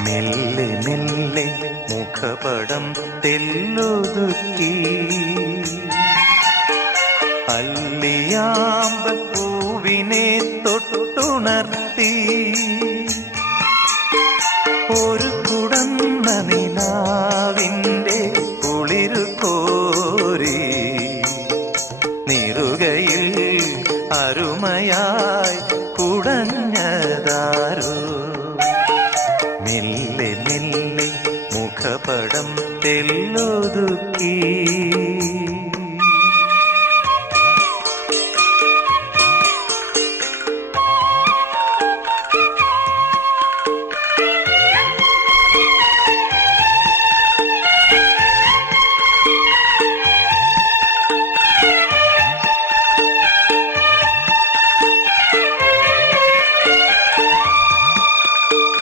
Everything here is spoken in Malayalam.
മെല്ലെ മെല്ലെ മുഖപടം തെല്ലൊതുക്കി. അല്ലിയാമ്പ പൂവിനെ തൊട്ടുണർത്തി. ഒരു കുടന്ന നിലാവിന്റെ കുളിരു കോരി. നിറുകയിൽ അരുമയായി കുടഞ്ഞതാരോ? മെല്ലെ മെല്ലെ മുഖപടം തെല്ലൊതുക്കി.